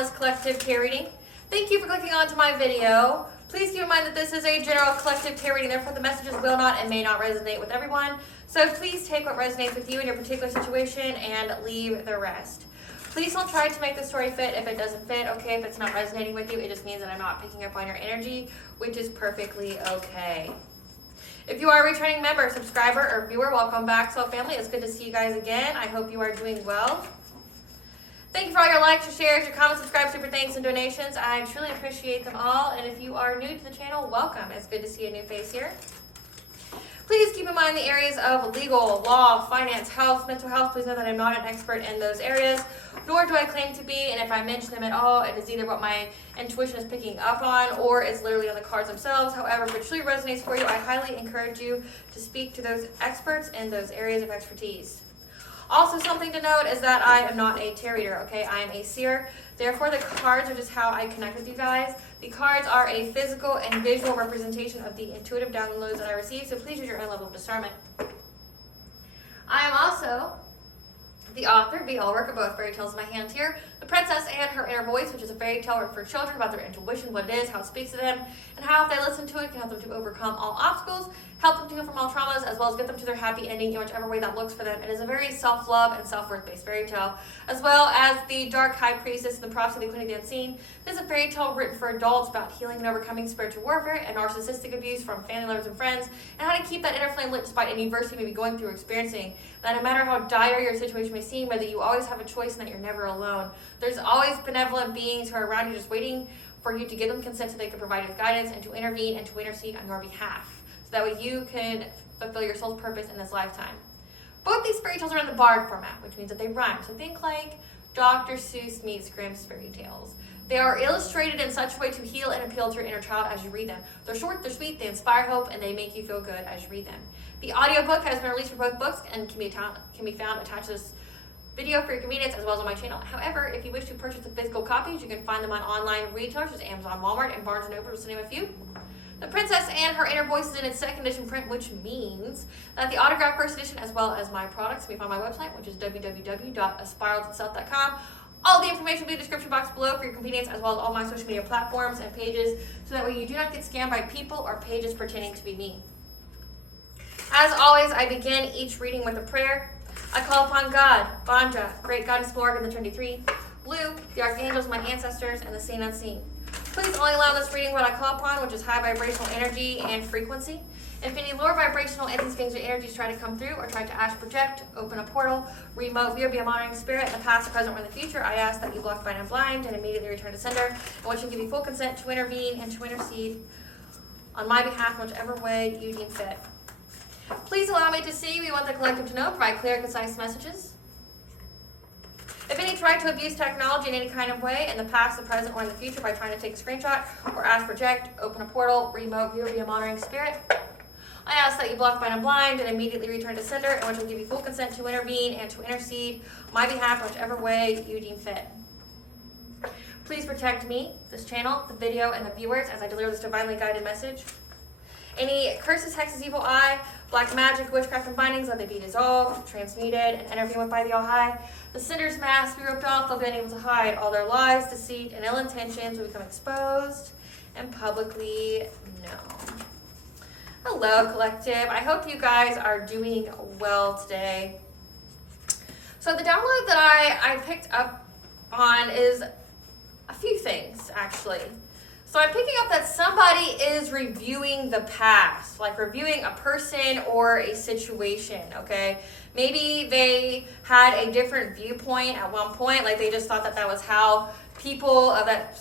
timeless collective tarot reading. Thank you for clicking onto my video. Please keep in mind that this is a general collective tarot reading, therefore the messages will not and may not resonate with everyone. So please take what resonates with you in your particular situation and leave the rest. Please don't try to make the story fit if it doesn't fit, okay? If it's not resonating with you, it just means that I'm not picking up on your energy, which is perfectly okay. If you are a returning member, subscriber, or viewer, welcome back, Soul Family. It's good to see you guys again. I hope you are doing well. Thank you for all your likes, your shares, your comments, subscribes, super thanks, and donations. I truly appreciate them all. And if you are new to the channel, welcome. It's good to see a new face here. Please keep in mind the areas of legal, law, finance, health, mental health. Please know that I'm not an expert in those areas, nor do I claim to be. And if I mention them at all, it is either what my intuition is picking up on or it's literally on the cards themselves. However, if it truly resonates for you, I highly encourage you to speak to those experts in those areas of expertise. Also, something to note is that I am not a tarot reader, okay? I am a seer. Therefore, the cards are just how I connect with you guys. The cards are a physical and visual representation of the intuitive downloads that I receive, so please use your own level of discernment. I am also the author, I'll work of both fairy tales in my hand here, The Princess and Her Inner Voice, which is a fairy tale for children about their intuition, what it is, how it speaks to them, and how if they listen to it, can help them to overcome all obstacles, help them to heal from all traumas, as well as get them to their happy ending in whichever way that looks for them. It is a very self-love and self-worth based fairy tale, as well as The Dark High Priestess and the Prophecy of the Queen of the Unseen. This is a fairy tale written for adults about healing and overcoming spiritual warfare and narcissistic abuse from family members and friends, and how to keep that inner flame lit despite any adversity you may be going through or experiencing. That no matter how dire your situation may seem, whether you always have a choice and that you're never alone. There's always benevolent beings who are around you just waiting for you to give them consent so they can provide you with guidance and to intervene and to intercede on your behalf. So that way you can fulfill your soul's purpose in this lifetime. Both these fairy tales are in the bard format, which means that they rhyme. So think like Dr. Seuss meets Grimm's fairy tales. They are illustrated in such a way to heal and appeal to your inner child as you read them. They're short, they're sweet, they inspire hope, and they make you feel good as you read them. The audiobook has been released for both books and can be found attached to this video for your convenience as well as on my channel. However, if you wish to purchase the physical copies, you can find them on online retailers such as Amazon, Walmart, and Barnes & Noble, just to name a few. The Princess and Her Inner Voice is in its second edition print, which means that the autographed first edition, as well as my products, can be found on my website, which is www.aspiraltotheself.com. All the information will be in the description box below for your convenience, as well as all my social media platforms and pages, so that way you do not get scammed by people or pages pretending to be me. As always, I begin each reading with a prayer. I call upon God, Bandra, Great Goddess Morgan, the Trinity Three, Blue, the Archangels, my ancestors, and the Seen Unseen. Please only allow this reading what I call upon, which is high vibrational energy and frequency. If any lower vibrational entities, beings, or energies try to come through or try to astral project, open a portal, remote view, or be a monitoring spirit in the past, the present, or in the future, I ask that you block, bind, and blind and immediately return to sender. And once you give you full consent to intervene and to intercede on my behalf in whichever way you deem fit. Please allow me to see. We want the collective to know. Provide clear and concise messages. If any try to abuse technology in any kind of way, in the past, the present, or in the future, by trying to take a screenshot or astral project, open a portal, remote view, or be a monitoring spirit, I ask that you block, bind, and blind and immediately return to sender, and which will give you full consent to intervene and to intercede on my behalf, whichever way you deem fit. Please protect me, this channel, the video, and the viewers as I deliver this divinely guided message. Any curses, hexes, evil eye, black magic, witchcraft, and bindings, let they be dissolved, transmuted, and intervened by the All-High. The sinner's mask be ripped off, they'll be unable to hide. All their lies, deceit, and ill intentions will become exposed and publicly known. Hello, collective. I hope you guys are doing well today. So the download that I picked up on is a few things, actually. So I'm picking up that somebody is reviewing the past, like reviewing a person or a situation, okay? Maybe they had a different viewpoint at one point, like they just thought that that was how people of that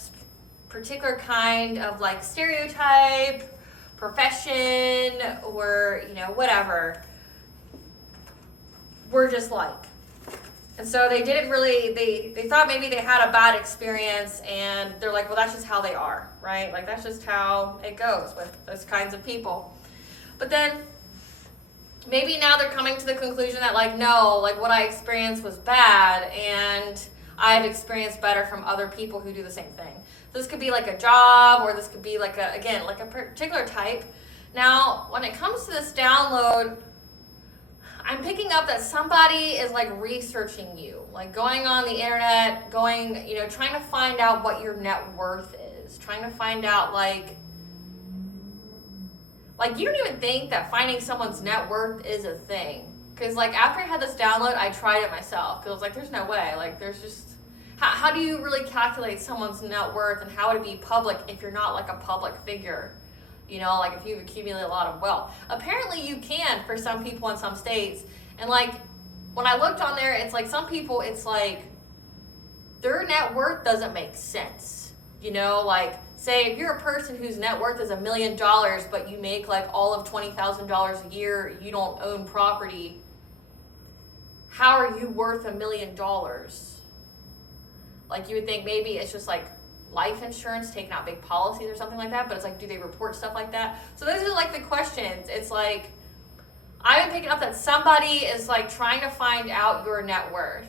particular kind of like stereotype, profession, or, you know, whatever, were just like. And so they didn't really, they thought maybe they had a bad experience and they're like, well, that's just how they are, right? Like, that's just how it goes with those kinds of people. But then maybe now they're coming to the conclusion that like, no, like what I experienced was bad and I've experienced better from other people who do the same thing. This could be like a job, or this could be like a, again, like a particular type. Now, when it comes to this download, I'm picking up that somebody is like researching you, like going on the internet, going, you know, trying to find out what your net worth is, trying to find out like you don't even think that finding someone's net worth is a thing. Because like after I had this download, I tried it myself. Because I was like, there's no way. Like there's just, how do you really calculate someone's net worth, and how would it be public if you're not like a public figure? You know, like if you've accumulated a lot of wealth. Apparently you can for some people in some states. And like when I looked on there, it's like some people, it's like their net worth doesn't make sense. You know, like say if you're a person whose net worth is $1 million, but you make like all of $20,000 a year, you don't own property, how are you worth $1 million? Like you would think maybe it's just like life insurance, taking out big policies or something like that, but it's like, do they report stuff like that? So those are like the questions. It's like, I've been picking up that somebody is like trying to find out your net worth.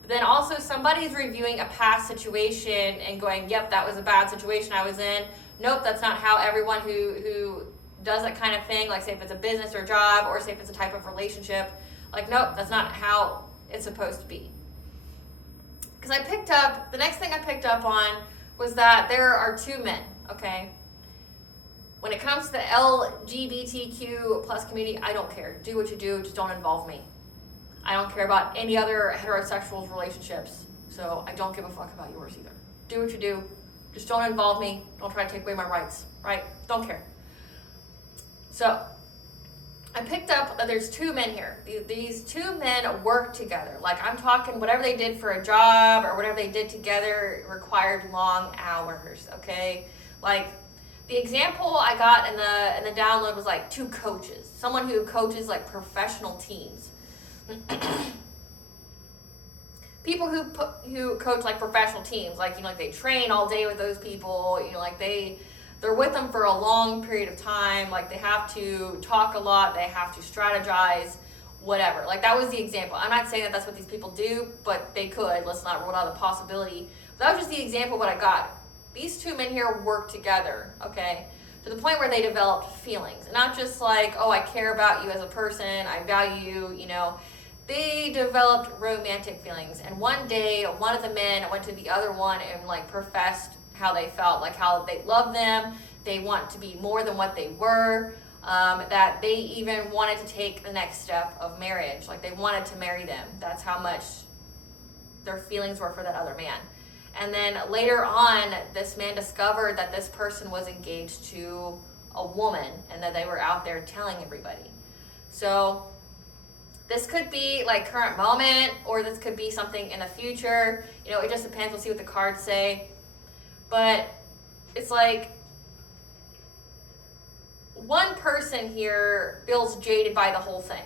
But then also somebody's reviewing a past situation and going, yep, that was a bad situation I was in. Nope, that's not how everyone who does that kind of thing, like say if it's a business or job, or say if it's a type of relationship, like nope, that's not how it's supposed to be. Because the next thing I picked up on was that there are two men, okay? When it comes to the LGBTQ plus community, I don't care. Do what you do, just don't involve me. I don't care about any other heterosexual relationships, so I don't give a fuck about yours either. Do what you do, just don't involve me. Don't try to take away my rights, right? Don't care. So, I picked up that there's two men here. These two men work together. Like I'm talking whatever they did for a job or whatever they did together required long hours, okay? Like the example I got in the download was like two coaches. Someone who coaches like professional teams. People who coach like professional teams, like, you know, like they train all day with those people, you know, like they're with them for a long period of time. Like they have to talk a lot. They have to strategize, whatever. Like that was the example. I'm not saying that that's what these people do, but they could. Let's not rule out the possibility. But that was just the example of what I got. These two men here work together, okay, to the point where they developed feelings. And not just like, oh, I care about you as a person. I value you, you know. They developed romantic feelings. And one day, one of the men went to the other one and like professed how they felt, like how they love them, they want to be more than what they were, that they even wanted to take the next step of marriage, like they wanted to marry them. That's how much their feelings were for that other man. And then later on, this man discovered that this person was engaged to a woman and that they were out there telling everybody. So this could be like current moment, or this could be something in the future. You know, it just depends. We'll see what the cards say. But it's like one person here feels jaded by the whole thing.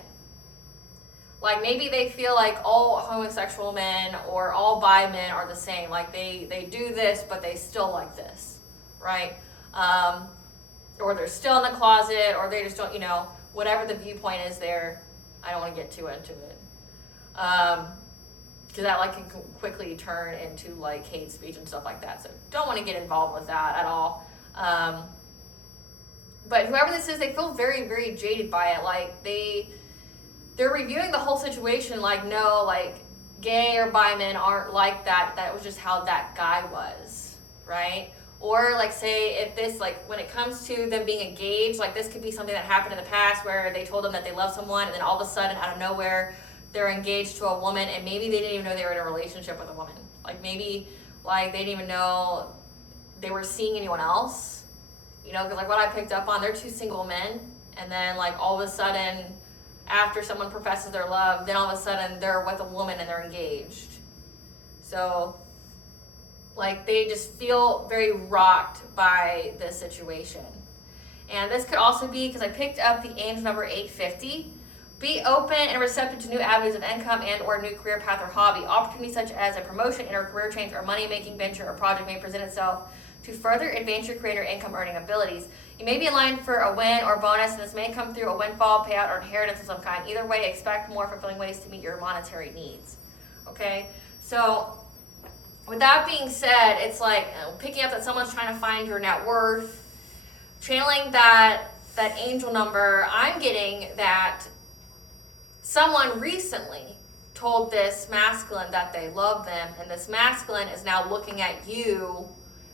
Like maybe they feel like all homosexual men or all bi men are the same. Like they do this, but they still like this, right? Or they're still in the closet, or they just don't, you know, whatever the viewpoint is there. I don't want to get too into it. Because that like can quickly turn into like hate speech and stuff like that. So don't want to get involved with that at all. But whoever this is, they feel very, very jaded by it. Like they're reviewing the whole situation like, no, like gay or bi men aren't like that. That was just how that guy was, right? Or like say if this, like when it comes to them being engaged, like this could be something that happened in the past where they told them that they love someone and then all of a sudden out of nowhere they're engaged to a woman and maybe they didn't even know they were in a relationship with a woman. Like maybe like they didn't even know they were seeing anyone else. You know, because like what I picked up on, they're two single men and then like all of a sudden after someone professes their love, then all of a sudden they're with a woman and they're engaged. So like they just feel very rocked by this situation. And this could also be because I picked up the angel number 850. Be open and receptive to new avenues of income and or new career path or hobby. Opportunities such as a promotion, inner career change, or money-making venture or project may present itself to further advance your career or income earning abilities. You may be in line for a win or bonus, and this may come through a windfall, payout, or inheritance of some kind. Either way, expect more fulfilling ways to meet your monetary needs. Okay? So with that being said, it's like picking up that someone's trying to find your net worth, channeling that angel number. I'm getting that someone recently told this masculine that they love them, and this masculine is now looking at you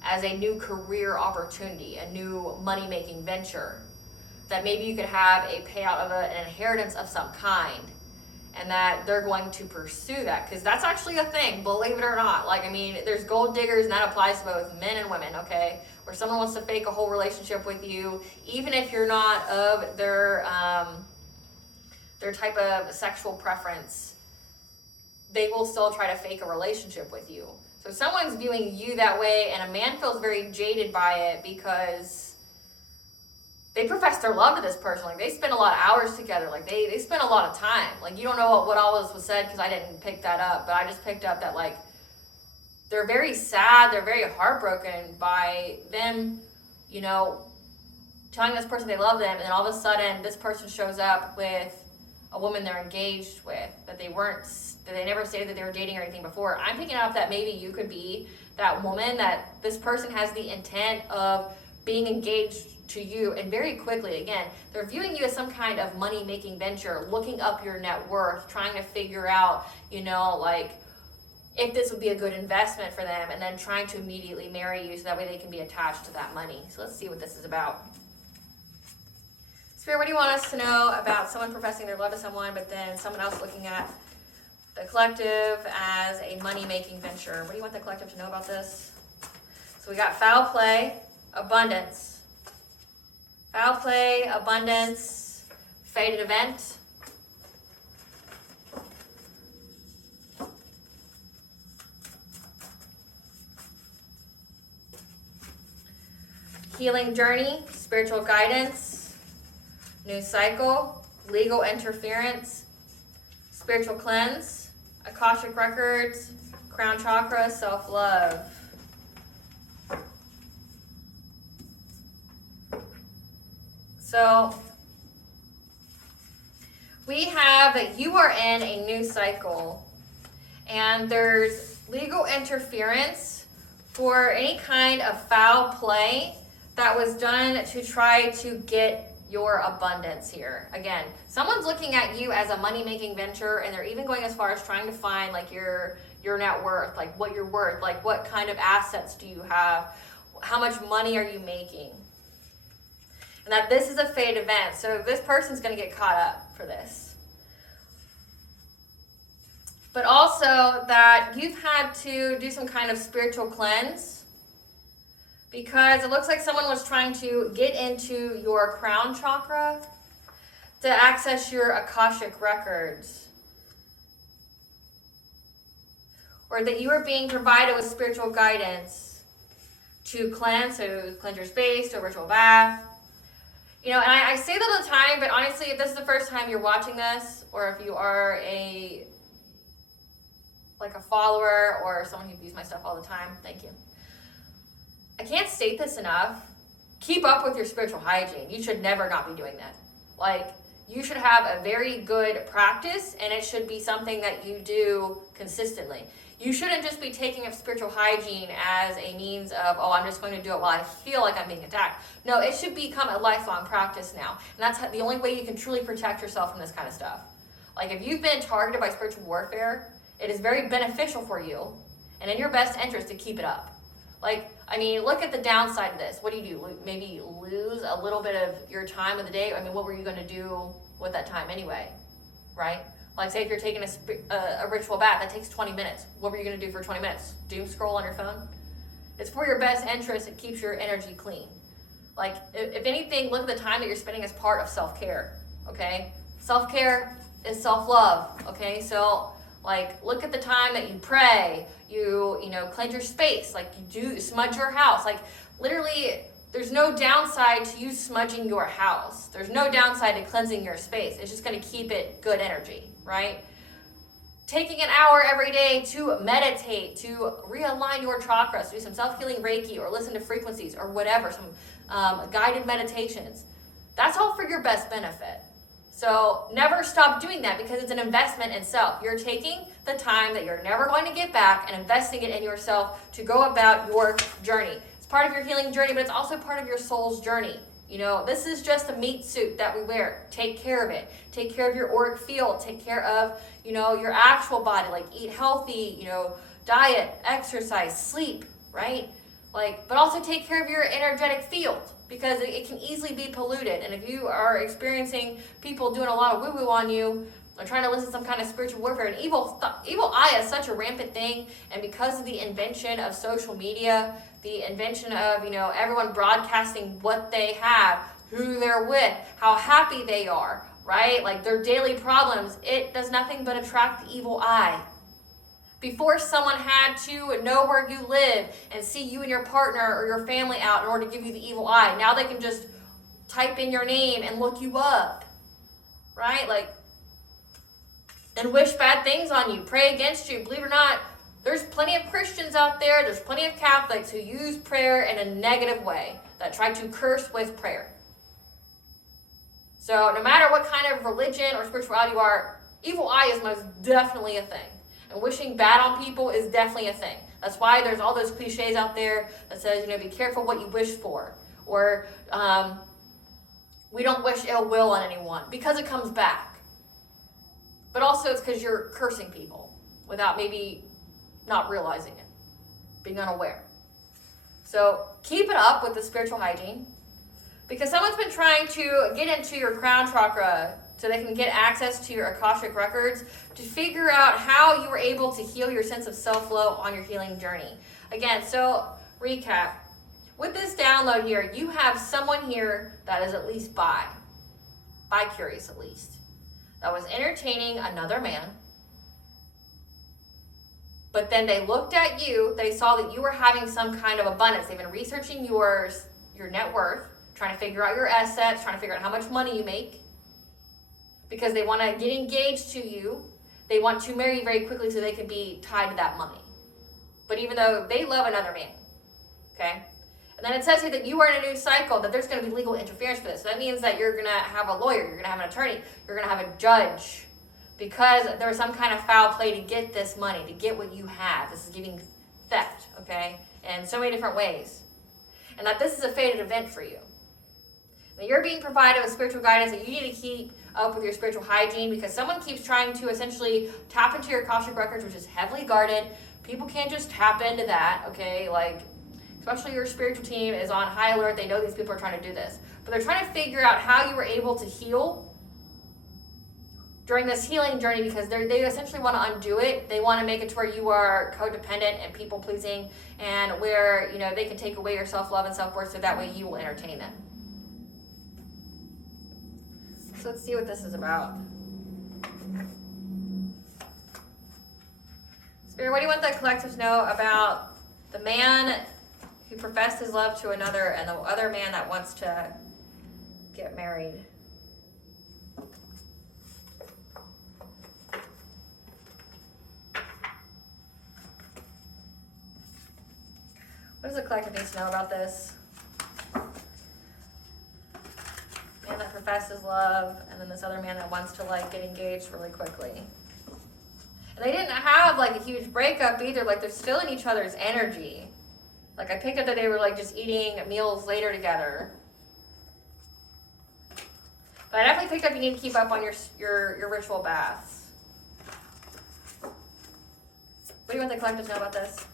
as a new career opportunity, a new money-making venture, that maybe you could have a payout of an inheritance of some kind, and that they're going to pursue that, because that's actually a thing, believe it or not. Like, I mean, there's gold diggers, and that applies to both men and women, okay? Where someone wants to fake a whole relationship with you, even if you're not of their type of sexual preference, they will still try to fake a relationship with you. So someone's viewing you that way, and a man feels very jaded by it because they profess their love to this person. Like, they spend a lot of hours together. Like, they spend a lot of time. Like, you don't know what all this was said because I didn't pick that up, but I just picked up that, like, they're very sad, they're very heartbroken by them, you know, telling this person they love them, and then all of a sudden this person shows up with a woman they're engaged with, that they never stated that they were dating or anything before. I'm picking up that maybe you could be that woman that this person has the intent of being engaged to you, and very quickly, again, they're viewing you as some kind of money-making venture, looking up your net worth, trying to figure out, you know, like, if this would be a good investment for them, and then trying to immediately marry you so that way they can be attached to that money. So let's see what this is about. Spirit, what do you want us to know about someone professing their love to someone, but then someone else looking at the collective as a money-making venture? What do you want the collective to know about this? So we got foul play, abundance. Foul play, abundance, fated event. Healing journey, spiritual guidance, new cycle, legal interference, spiritual cleanse, Akashic records, crown chakra, self-love. So we have that you are in a new cycle, and there's legal interference for any kind of foul play that was done to try to get your abundance here. Again, someone's looking at you as a money-making venture, and they're even going as far as trying to find like your net worth, like what you're worth, like what kind of assets do you have, how much money are you making, and that this is a fate event. So this person's going to get caught up for this. But also that you've had to do some kind of spiritual cleanse, because it looks like someone was trying to get into your crown chakra to access your Akashic records. Or that you are being provided with spiritual guidance to cleanse, so cleanse your space, do a ritual bath. You know, and I say that all the time, but honestly, if this is the first time you're watching this, or if you are a follower or someone who views my stuff all the time, thank you. I can't state this enough. Keep up with your spiritual hygiene. You should never not be doing that. Like, you should have a very good practice, and it should be something that you do consistently. You shouldn't just be taking up spiritual hygiene as a means of, oh, I'm just going to do it while I feel like I'm being attacked. No, it should become a lifelong practice now. And that's the only way you can truly protect yourself from this kind of stuff. Like, if you've been targeted by spiritual warfare, it is very beneficial for you and in your best interest to keep it up. Like, I mean, look at the downside of this. What do? Maybe lose a little bit of your time of the day? I mean, what were you going to do with that time anyway, right? Like, say if you're taking a ritual bath, that takes 20 minutes. What were you going to do for 20 minutes? Doom scroll on your phone? It's for your best interest. It keeps your energy clean. Like, if anything, look at the time that you're spending as part of self-care, okay? Self-care is self-love, okay? So, like, look at the time that you pray, you know, cleanse your space, like you smudge your house. Like, literally, there's no downside to you smudging your house. There's no downside to cleansing your space. It's just going to keep it good energy, right? Taking an hour every day to meditate, to realign your chakras, do some self-healing Reiki, or listen to frequencies or whatever, some guided meditations. That's all for your best benefit. So never stop doing that, because it's an investment in self. You're taking the time that you're never going to get back and investing it in yourself to go about your journey. It's part of your healing journey, but it's also part of your soul's journey. You know, this is just a meat suit that we wear. Take care of it. Take care of your auric field. Take care of, you know, your actual body. Like eat healthy, you know, diet, exercise, sleep, right? Like, but also take care of your energetic field, because it can easily be polluted. And if you are experiencing people doing a lot of woo-woo on you, or trying to elicit some kind of spiritual warfare, and evil eye is such a rampant thing. And because of the invention of social media, the invention of, you know, everyone broadcasting what they have, who they're with, how happy they are, right? Like their daily problems, it does nothing but attract the evil eye. Before, someone had to know where you live and see you and your partner or your family out in order to give you the evil eye. Now they can just type in your name and look you up, right? Like, and wish bad things on you, pray against you. Believe it or not, there's plenty of Christians out there, there's plenty of Catholics who use prayer in a negative way, that try to curse with prayer. So no matter what kind of religion or spirituality you are, evil eye is most definitely a thing. And wishing bad on people is definitely a thing. That's why there's all those cliches out there that says, you know, be careful what you wish for. Or we don't wish ill will on anyone, because it comes back. But also it's because you're cursing people without maybe not realizing it, being unaware. So keep it up with the spiritual hygiene, because someone's been trying to get into your crown chakra so they can get access to your Akashic records to figure out how you were able to heal your sense of self-love on your healing journey. Again, so recap. With this download here, you have someone here that is at least bi-curious at least, that was entertaining another man. But then they looked at you, they saw that you were having some kind of abundance. They've been researching your net worth, trying to figure out your assets, trying to figure out how much money you make, because they want to get engaged to you. They want to marry you very quickly so they can be tied to that money. But even though they love another man, okay? And then it says here that you are in a new cycle, that there's going to be legal interference for this. So that means that you're going to have a lawyer, you're going to have an attorney, you're going to have a judge, because there was some kind of foul play to get this money, to get what you have. This is giving theft, okay? In so many different ways. And that this is a fated event for you. Now you're being provided with spiritual guidance that you need to keep up with your spiritual hygiene, because someone keeps trying to essentially tap into your Akashic records, which is heavily guarded. People can't just tap into that, okay? Like, especially your spiritual team is on high alert. They know these people are trying to do this. But they're trying to figure out how you were able to heal during this healing journey, because they essentially want to undo it. They want to make it to where you are codependent and people-pleasing, and where, you know, they can take away your self-love and self-worth, so that way you will entertain them. So let's see what this is about. Spirit, what do you want the collective to know about the man who professed his love to another, and the other man that wants to get married? What does the collective need to know about this? Man that professes love, and then this other man that wants to like get engaged really quickly. And they didn't have like a huge breakup either. Like they're still in each other's energy. Like I picked up that they were like just eating meals later together. But I definitely picked up you need to keep up on your ritual baths. What do you want the collective to know about this?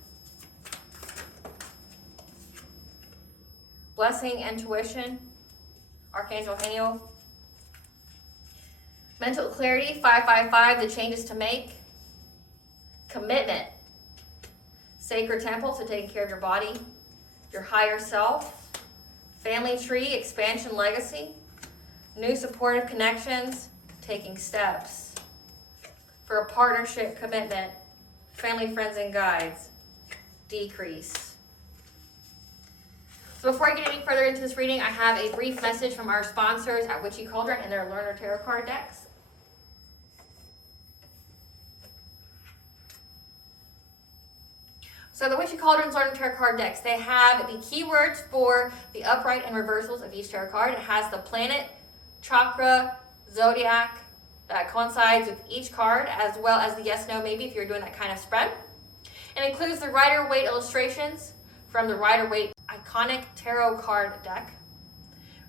Blessing, intuition, Archangel Haniel. Mental clarity, 555, the changes to make. Commitment, sacred temple, to taking care of your body. Your higher self. Family tree, expansion, legacy. New supportive connections, taking steps. For a partnership, commitment. Family, friends, and guides, decrease. So before I get any further into this reading, I have a brief message from our sponsors at Witchy Cauldron and their Learner Tarot card decks. So the Witchy Cauldron's Learner Tarot card decks, they have the keywords for the upright and reversals of each tarot card. It has the planet, chakra, zodiac that coincides with each card, as well as the yes, no, maybe if you're doing that kind of spread. It includes the Rider-Waite illustrations from the Rider-Waite Iconic Tarot card deck.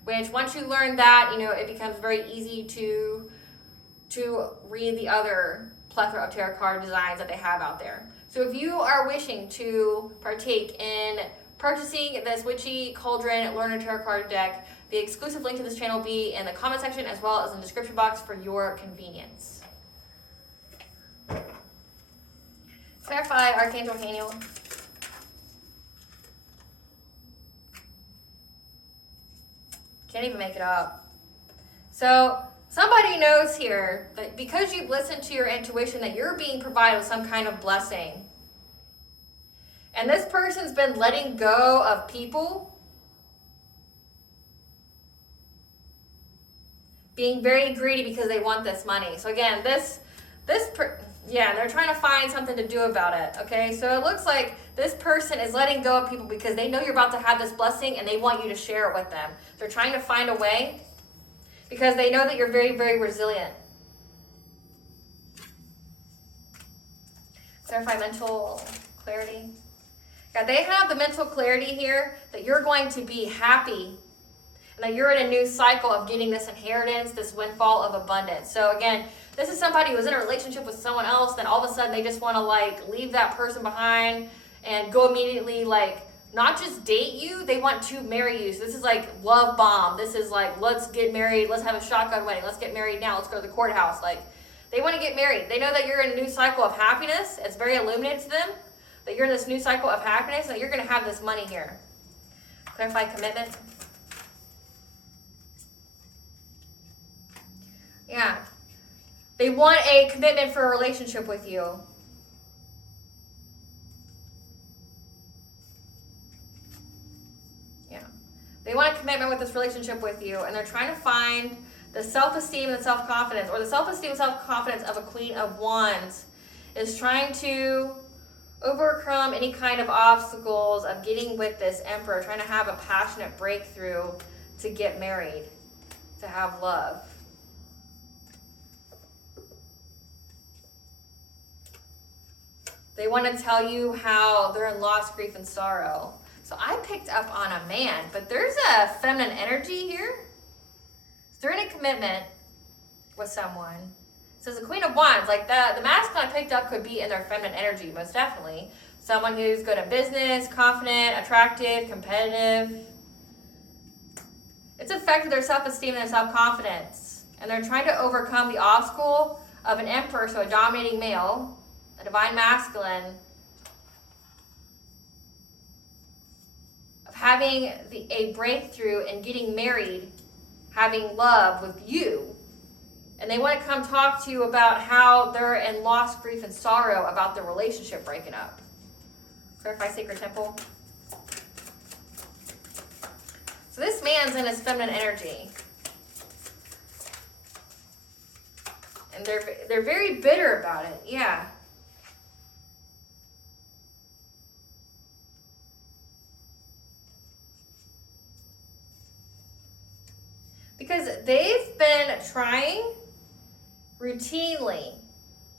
which once you learn that, you know, it becomes very easy to read the other plethora of tarot card designs that they have out there. So if you are wishing to partake in purchasing this Witchy Cauldron Learner Tarot Card deck, the exclusive link to this channel will be in the comment section as well as in the description box for your convenience. Clarify Archangel Haniel. Can't even make it up. So somebody knows here that because you've listened to your intuition that you're being provided with some kind of blessing. And this person's been letting go of people, being very greedy because they want this money. So again, they're trying to find something to do about it, okay? So it looks like this person is letting go of people because they know you're about to have this blessing and they want you to share it with them. They're trying to find a way because they know that you're very, very resilient. Clarify mental clarity. Yeah, they have the mental clarity here that you're going to be happy and that you're in a new cycle of getting this inheritance, this windfall of abundance. So again, this is somebody who's in a relationship with someone else, then all of a sudden they just want to like leave that person behind and go immediately like not just date you, they want to marry you. So this is like love bomb. This is like, let's get married, let's have a shotgun wedding, let's get married now, let's go to the courthouse. Like they want to get married. They know that you're in a new cycle of happiness. It's very illuminated to them that you're in this new cycle of happiness and that you're going to have this money here. Clarify commitment. Yeah. They want a commitment for a relationship with you. Yeah. They want a commitment with this relationship with you, and they're trying to find the self-esteem and the self-confidence, or the self-esteem and self-confidence of a Queen of Wands is trying to overcome any kind of obstacles of getting with this Emperor, trying to have a passionate breakthrough to get married, to have love. They want to tell you how they're in loss, grief, and sorrow. So I picked up on a man, but there's a feminine energy here. So they're in a commitment with someone. It says the Queen of Wands, like the masculine I picked up could be in their feminine energy, most definitely. Someone who's good at business, confident, attractive, competitive. It's affected their self-esteem and their self-confidence. And they're trying to overcome the obstacle of an emperor, so a dominating male, a divine masculine, of having a breakthrough and getting married, having love with you. And they want to come talk to you about how they're in loss, grief, and sorrow about the relationship breaking up. Clarify Sacred Temple. So this man's in his feminine energy. And they're very bitter about it, yeah. Because they've been trying routinely,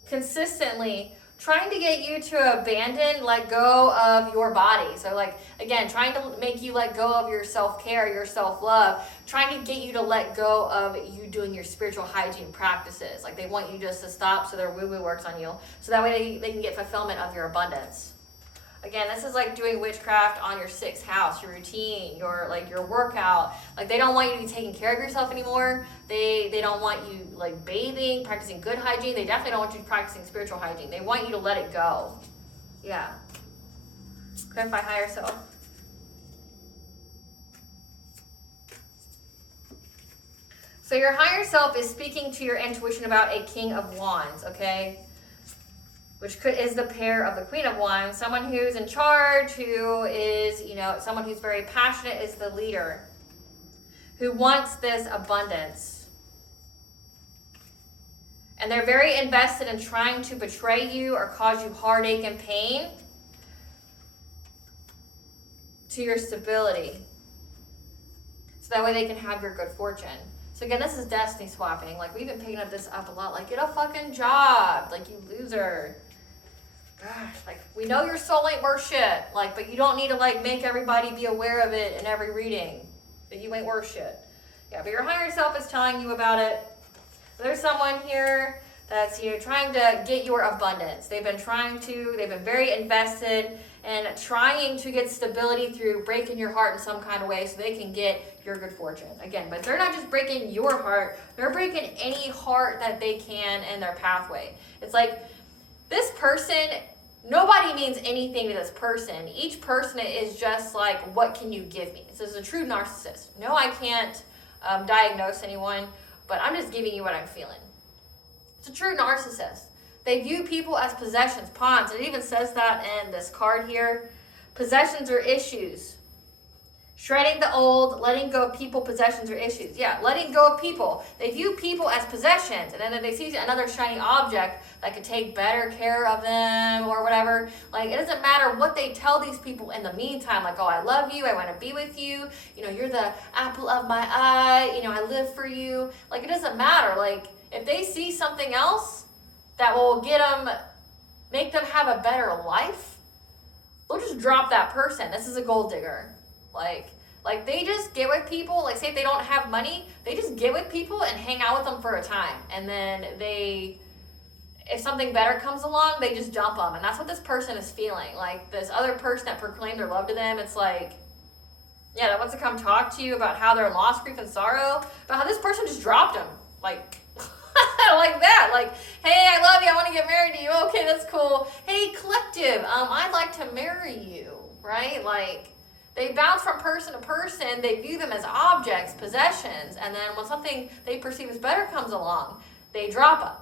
consistently, trying to get you to abandon, let go of your body. So like, again, trying to make you let go of your self-care, your self-love, trying to get you to let go of you doing your spiritual hygiene practices. Like they want you just to stop so their woo-woo works on you. So that way they can get fulfillment of your abundance. Again, this is like doing witchcraft on your sixth house, your routine, your workout. Like they don't want you to be taking care of yourself anymore. They don't want you like bathing, practicing good hygiene. They definitely don't want you practicing spiritual hygiene. They want you to let it go. Yeah. Clarify higher self. So your higher self is speaking to your intuition about a King of Wands, okay? Which is the pair of the Queen of Wands. Someone who's in charge, who is, someone who's very passionate, is the leader, who wants this abundance. And they're very invested in trying to betray you or cause you heartache and pain to your stability. So that way they can have your good fortune. So again, this is destiny swapping. Like we've been picking this up a lot. Like, get a fucking job. Like, you loser. Gosh, like, we know your soul ain't worth shit. Like, but you don't need to, like, make everybody be aware of it in every reading. That you ain't worth shit. Yeah, but your higher self is telling you about it. There's someone here that's trying to get your abundance. They've been very invested in trying to get stability through breaking your heart in some kind of way so they can get your good fortune. Again, but they're not just breaking your heart, they're breaking any heart that they can in their pathway. It's like this person, nobody means anything to this person. Each person is just like, what can you give me? This is a true narcissist. No, I can't diagnose anyone, but I'm just giving you what I'm feeling. It's a true narcissist. They view people as possessions, pawns. It even says that in this card here. Possessions are issues. Shredding the old, letting go of people, possessions or issues. Yeah, letting go of people. They view people as possessions, and then they see another shiny object that could take better care of them or whatever. Like, it doesn't matter what they tell these people in the meantime. Like, oh, I love you, I want to be with you. You're the apple of my eye. I live for you. Like, it doesn't matter. Like, if they see something else that will make them have a better life, they'll just drop that person. This is a gold digger. Like they just get with people, like say if they don't have money, they just get with people and hang out with them for a time. And then if something better comes along, they just dump them. And that's what this person is feeling. Like this other person that proclaimed their love to them, it's like, yeah, that wants to come talk to you about how they're in loss, grief, and sorrow, but how this person just dropped them. Like, like that. Like, hey, I love you, I want to get married to you. Okay, that's cool. Hey, collective, I'd like to marry you, right? Like, they bounce from person to person. They view them as objects, possessions, and then when something they perceive as better comes along, they drop them.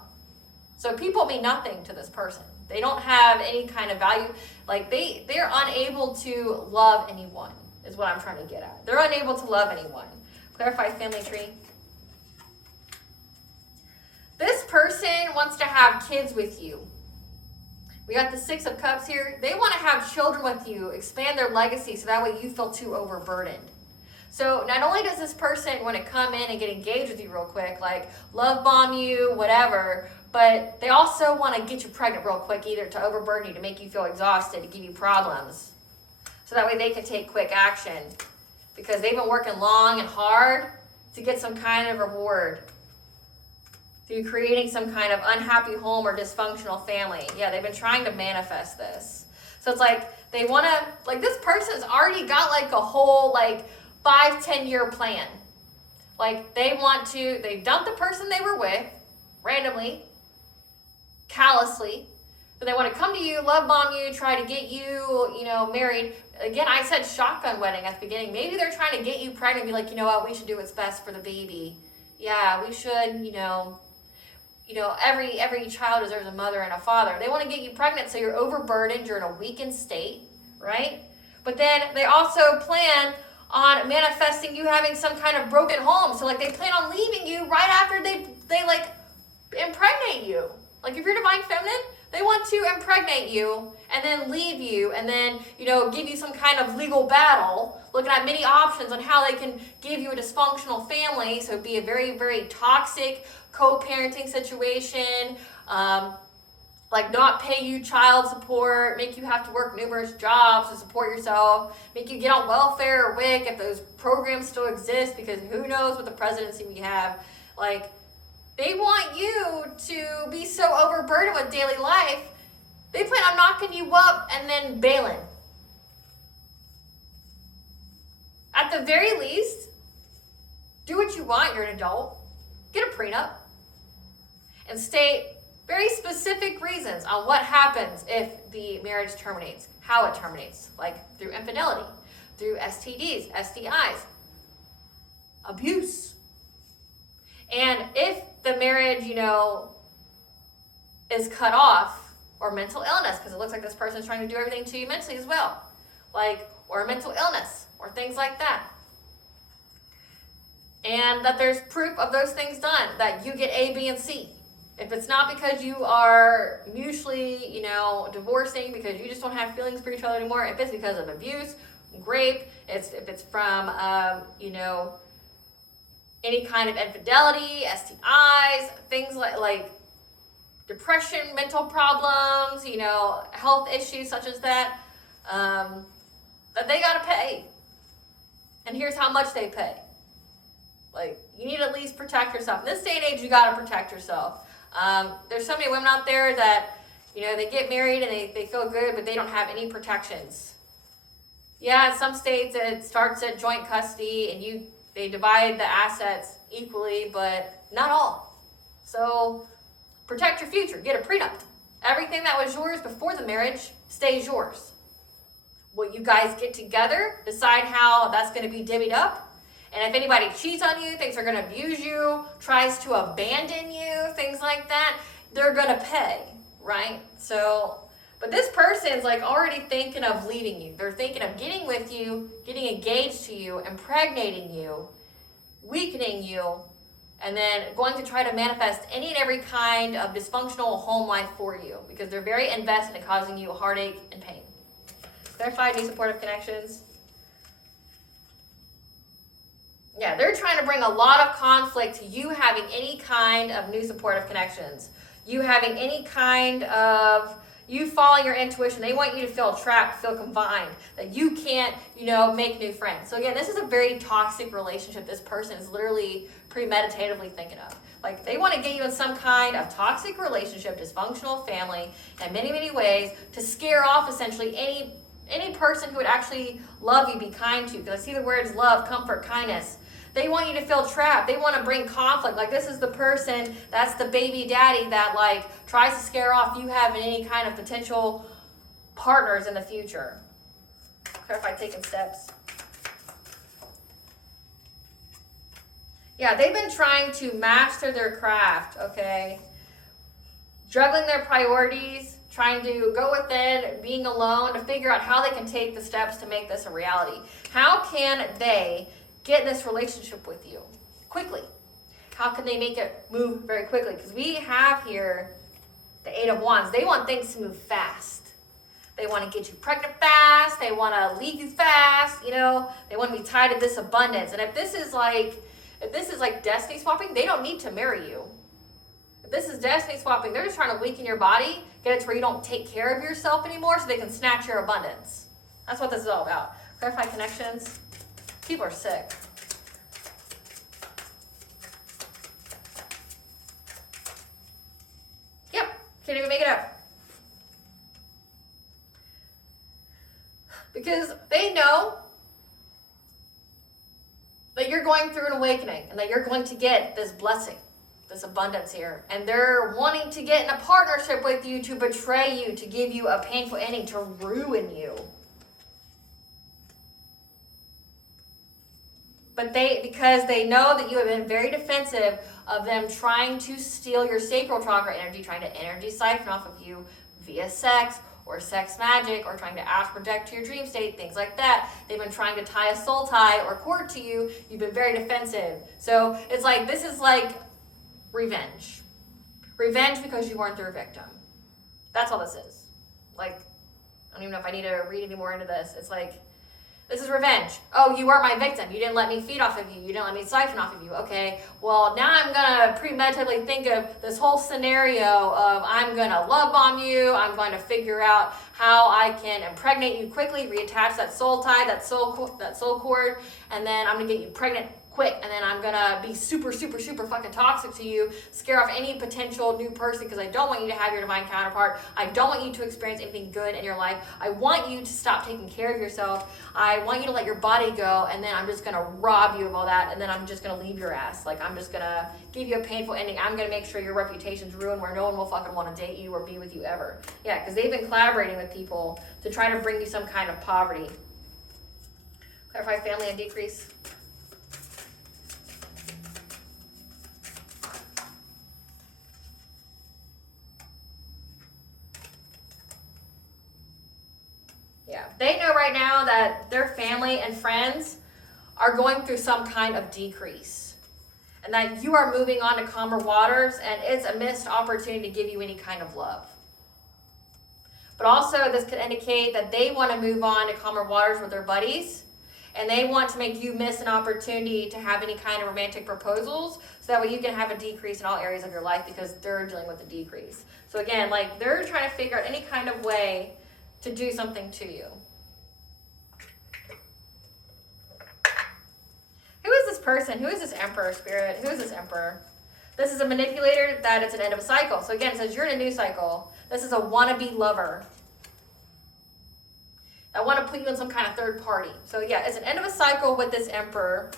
So people mean nothing to this person. They don't have any kind of value. Like they're unable to love anyone, is what I'm trying to get at. They're unable to love anyone. Clarify family tree. This person wants to have kids with you. We got the Six of Cups here. They want to have children with you, expand their legacy so that way you feel too overburdened. So not only does this person want to come in and get engaged with you real quick, like love bomb you, whatever, but they also want to get you pregnant real quick, either to overburden you, to make you feel exhausted, to give you problems. So that way they can take quick action because they've been working long and hard to get some kind of reward through creating some kind of unhappy home or dysfunctional family. Yeah, they've been trying to manifest this. So it's like they want to, like this person's already got like a whole like 5-10 year plan. Like they dumped the person they were with randomly, callously, but they want to come to you, love bomb you, try to get you, married. Again, I said shotgun wedding at the beginning. Maybe they're trying to get you pregnant, be like, you know what, we should do what's best for the baby. Yeah, we should, every child deserves a mother and a father. They want to get you pregnant so you're overburdened, you're in a weakened state, right? But then they also plan on manifesting you having some kind of broken home. So like they plan on leaving you right after they like impregnate you. Like if you're divine feminine, they want to impregnate you and then leave you and then, give you some kind of legal battle, looking at many options on how they can give you a dysfunctional family. So it'd be a very, very toxic co-parenting situation, like not pay you child support, make you have to work numerous jobs to support yourself, make you get on welfare or WIC if those programs still exist, because who knows what the presidency we have. Like, they want you to be so overburdened with daily life, they plan on knocking you up and then bailing. At the very least, do what you want, you're an adult. Get a prenup. And state very specific reasons on what happens if the marriage terminates, how it terminates, like through infidelity, through STDs, STIs, abuse. And if the marriage, is cut off, or mental illness, because it looks like this person is trying to do everything to you mentally as well, or mental illness, or things like that. And that there's proof of those things done, that you get A, B, and C. If it's not because you are mutually, divorcing because you just don't have feelings for each other anymore, if it's because of abuse, rape, if it's from, any kind of infidelity, STIs, things like depression, mental problems, health issues such as that, that they got to pay. And here's how much they pay. Like, you need to at least protect yourself. In this day and age, you got to protect yourself. There's so many women out there that, you know, they get married and they feel good, but they don't have any protections. Yeah, in some states it starts at joint custody and they divide the assets equally, but not all. So protect your future. Get a prenup. Everything that was yours before the marriage stays yours. What you guys get together, decide how that's going to be divvied up. And if anybody cheats on you, thinks they're going to abuse you, tries to abandon you, things like that, they're going to pay, right? So, but this person's like already thinking of leaving you. They're thinking of getting with you, getting engaged to you, impregnating you, weakening you, and then going to try to manifest any and every kind of dysfunctional home life for you because they're very invested in causing you heartache and pain. Clarify new supportive connections. Yeah, they're trying to bring a lot of conflict to you having any kind of new supportive connections. You having any kind of, you following your intuition. They want you to feel trapped, feel confined, that you can't, you know, make new friends. So again, this is a very toxic relationship this person is literally premeditatively thinking of. Like, they want to get you in some kind of toxic relationship, dysfunctional family, in many, many ways to scare off essentially any person who would actually love you, be kind to you. Because I see the words love, comfort, kindness. They want you to feel trapped. They want to bring conflict. Like, this is the person, that's the baby daddy that, like, tries to scare off you having any kind of potential partners in the future. Clarify taking steps. Yeah, they've been trying to master their craft, okay? Juggling their priorities, trying to go within, being alone, to figure out how they can take the steps to make this a reality. How can they get in this relationship with you quickly? How can they make it move very quickly? Because we have here the Eight of Wands. They want things to move fast. They want to get you pregnant fast. They want to leave you fast. You know, they want to be tied to this abundance. And if this is like destiny swapping, they don't need to marry you. If this is destiny swapping, they're just trying to weaken your body, get it to where you don't take care of yourself anymore so they can snatch your abundance. That's what this is all about. Clarify connections. People are sick. Yep, can't even make it up. Because they know that you're going through an awakening and that you're going to get this blessing, this abundance here. And they're wanting to get in a partnership with you to betray you, to give you a painful ending, to ruin you. But because they know that you have been very defensive of them trying to steal your sacral chakra energy, trying to energy siphon off of you via sex or sex magic, or trying to astral project to your dream state, things like that. They've been trying to tie a soul tie or cord to you. You've been very defensive. So it's like, this is like revenge. Revenge because you weren't their victim. That's all this is. Like, I don't even know if I need to read any more into this. It's like, this is revenge. Oh, you weren't my victim. You didn't let me feed off of you. You didn't let me siphon off of you. Okay, well, now I'm going to premeditatively think of this whole scenario of I'm going to love bomb you. I'm going to figure out how I can impregnate you quickly, reattach that soul tie, that soul cord, and then I'm going to get you pregnant quick, and then I'm gonna be super, super, super fucking toxic to you, scare off any potential new person, because I don't want you to have your divine counterpart. I don't want you to experience anything good in your life. I want you to stop taking care of yourself. I want you to let your body go, and then I'm just gonna rob you of all that, and then I'm just gonna leave your ass. Like, I'm just gonna give you a painful ending. I'm gonna make sure your reputation's ruined, where no one will fucking want to date you or be with you ever. Yeah, because they've been collaborating with people to try to bring you some kind of poverty. Clarify family and decrease. Yeah, they know right now that their family and friends are going through some kind of decrease, and that you are moving on to calmer waters, and it's a missed opportunity to give you any kind of love. But also, this could indicate that they want to move on to calmer waters with their buddies, and they want to make you miss an opportunity to have any kind of romantic proposals, so that way you can have a decrease in all areas of your life, because they're dealing with a decrease. So again, like, they're trying to figure out any kind of way to do something to you. Who is this person, who is this Emperor, Spirit? Who is this Emperor? This is a manipulator that it's an end of a cycle. So again, it says you're in a new cycle. This is a wannabe lover. I want to put you in some kind of third party. So yeah, it's an end of a cycle with this Emperor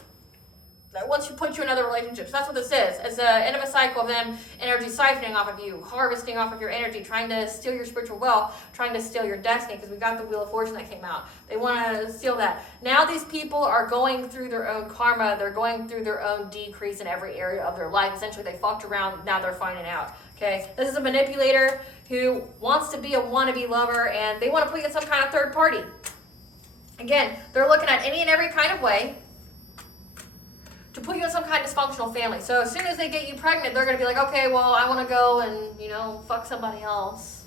that wants to put you in other relationships. That's what this is. It's the end of a cycle of them energy siphoning off of you, harvesting off of your energy, trying to steal your spiritual wealth, trying to steal your destiny, because we got the Wheel of Fortune that came out. They want to steal that. Now these people are going through their own karma. They're going through their own decrease in every area of their life. Essentially, they fucked around. Now they're finding out. Okay, this is a manipulator who wants to be a wannabe lover, and they want to put you in some kind of third party. Again, they're looking at any and every kind of way to put you in some kind of dysfunctional family. So as soon as they get you pregnant, they're going to be like, okay, well, I want to go and, fuck somebody else.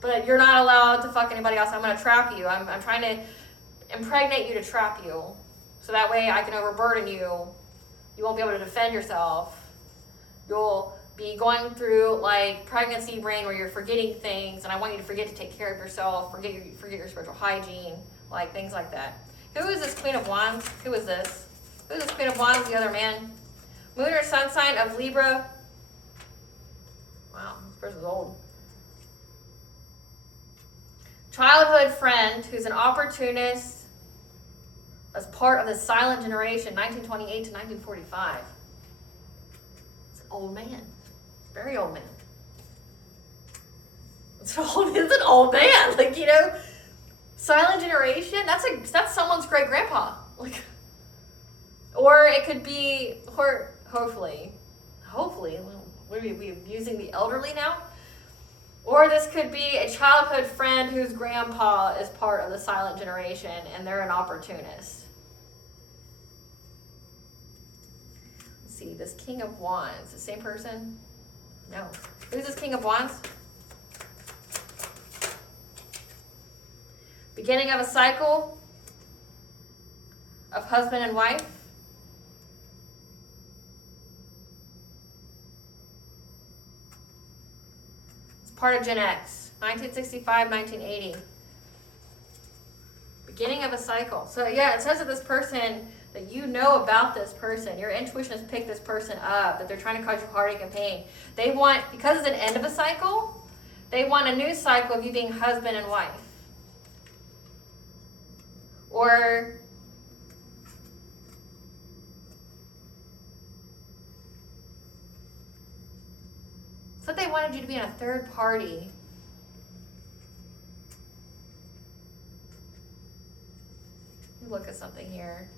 But you're not allowed to fuck anybody else. I'm going to trap you. I'm trying to impregnate you to trap you. So that way I can overburden you. You won't be able to defend yourself. You'll be going through like pregnancy brain where you're forgetting things, and I want you to forget to take care of yourself, forget your spiritual hygiene, like things like that. Who is this Queen of Wands? Who is this? Who is this Queen of Wands, the other man? Moon or sun sign of Libra. Wow, this person's old. Childhood friend who's an opportunist as part of the silent generation, 1928 to 1945. It's an old man. Very old man. It's an old man. Silent generation, that's someone's great grandpa. Or it could be, or hopefully, we're using the elderly now. Or this could be a childhood friend whose grandpa is part of the silent generation and they're an opportunist. Let's see, this King of Wands, the same person? No. Who's this King of Wands? Beginning of a cycle of husband and wife. Part of Gen X, 1965, 1980. Beginning of a cycle. So yeah, it says that this person, that you know about this person, your intuition has picked this person up, that they're trying to cause you heartache and pain. They want, because it's an end of a cycle, they want a new cycle of you being husband and wife. Or that they wanted you to be in a third party. Let me look at something here.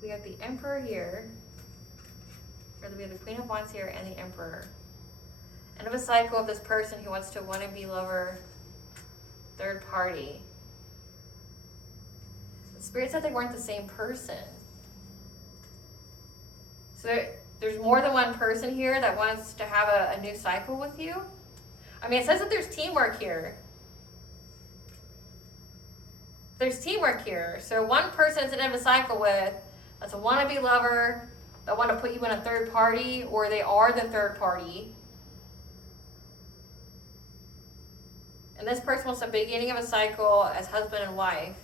We have the Emperor here, or we have the Queen of Wands here, and the Emperor. End of a cycle of this person who wants to wannabe lover, third party. The Spirit said they weren't the same person. So there's more than one person here that wants to have a new cycle with you. I mean, it says that there's teamwork here. There's teamwork here. So one person is in a cycle with, that's a wannabe lover, that want to put you in a third party, or they are the third party. And this person wants the beginning of a cycle as husband and wife,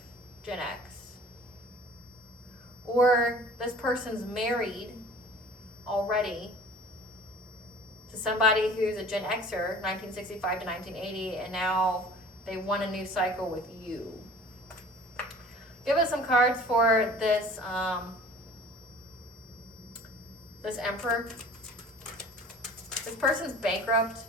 Gen X. Or this person's married already to somebody who's a Gen Xer, 1965 to 1980, and now they want a new cycle with you. Give us some cards for this this Emperor. This person's bankrupt.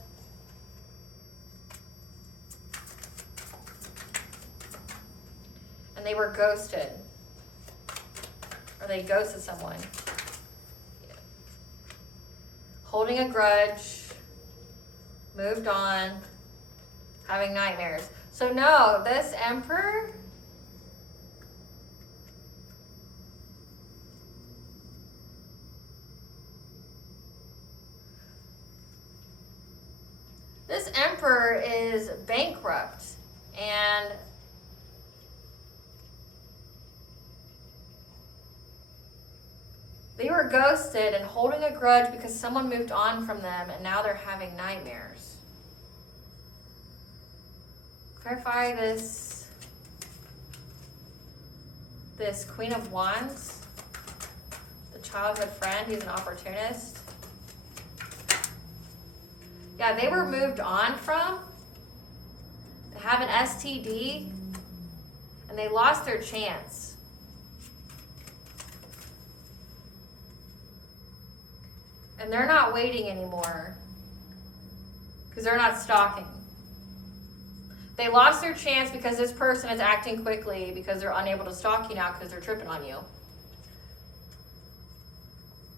And they were ghosted. Or they ghosted someone. Holding a grudge, moved on, having nightmares. So no, this Emperor, is bankrupt, and they were ghosted and holding a grudge because someone moved on from them, and now they're having nightmares. Clarify this. this Queen of Wands, the childhood friend who's an opportunist. Yeah, they were moved on from. They have an STD, and they lost their chance. And they're not waiting anymore because they're not stalking. They lost their chance because this person is acting quickly because they're unable to stalk you now because they're tripping on you.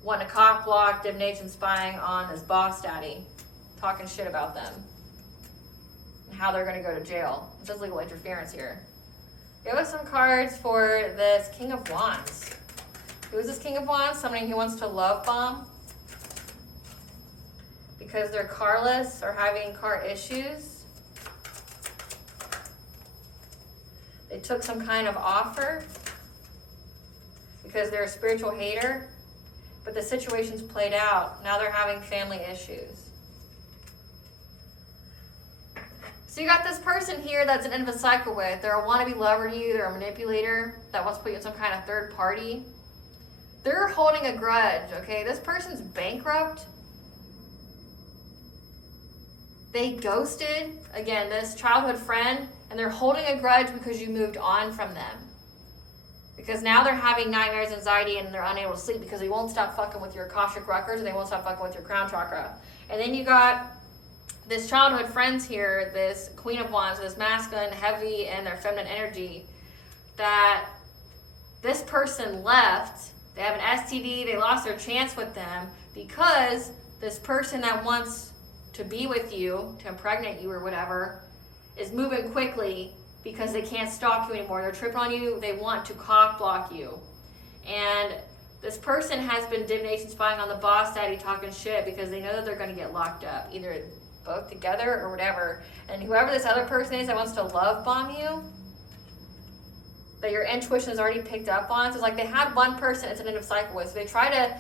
Want to cock block, divination, spying on this boss daddy, talking shit about them and how they're going to go to jail. It says legal interference here. Give us some cards for this King of Wands. Who is this King of Wands? Somebody who wants to love bomb because they're carless or having car issues. They took some kind of offer because they're a spiritual hater, but the situation's played out. Now they're having family issues. So you got this person here that's an end of a cycle with. They're a wannabe lover to you. They're a manipulator that wants to put you in some kind of third party. They're holding a grudge, okay? This person's bankrupt. They ghosted, again, this childhood friend, and they're holding a grudge because you moved on from them. Because now they're having nightmares, anxiety, and they're unable to sleep because they won't stop fucking with your Akashic records and they won't stop fucking with your crown chakra. And then you got this childhood friends here, this Queen of Wands, this masculine, heavy, and their feminine energy, that this person left. They have an STD, they lost their chance with them because this person that wants to be with you, to impregnate you or whatever, is moving quickly because they can't stalk you anymore. They're tripping on you. They want to cock block you. And this person has been divination spying on the boss daddy, talking shit because they know that they're going to get locked up, either both together or whatever. And whoever this other person is that wants to love bomb you, that your intuition has already picked up on. So it's like they had one person it's an end of cycle with. So they try to